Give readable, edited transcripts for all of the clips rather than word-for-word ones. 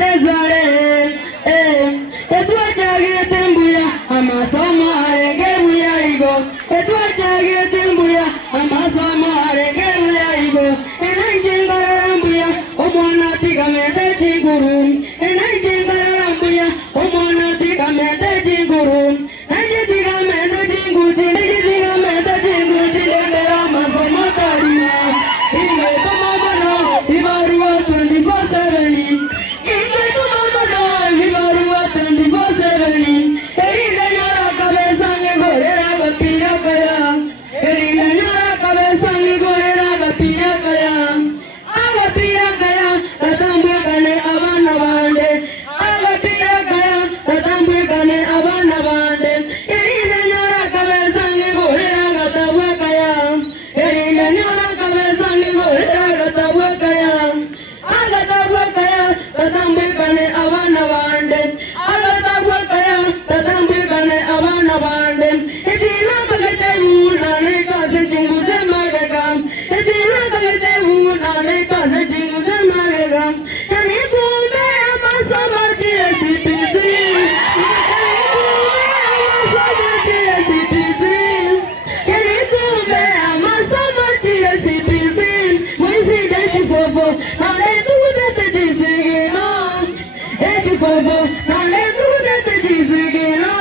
desare etwa chage tembuya amasama gebuya igo etwa chage tembuya amasama gebuya igo enanjenga rambuya omwana tigamete chiguru enanjenga rambuya omwana tigamete chiguru nanjetigamete chinguti nanjetigamete chinguti ndera amasama karima inge tomabano ibarua 24/7 inge tomabano ibarua 24/7 eringa nyara kabeza ngorera gapira kaya eringa nyara kabeza ngorera gapira kaya agapira kaya tatambwe kane abana bande agapira kaya tatambwe kane abana bande eringa nyara kabeza ngorera gatabwe kaya eringa nyara kabeza ngorera gatabwe kaya agatabwe kaya tatambwe kane abana bande agatabwe kaya tatambwe kane abana bande etina kagete una ne kaze jinguze magega etina kagete una ne kaze jinguze magega yani kumbe amasama TSPC yani kumbe amasama TSPC mwezi deti bobo nane tude tejizigino deti bobo nane tude tejizigino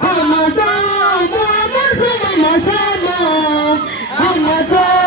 amasama amasama amasama amasama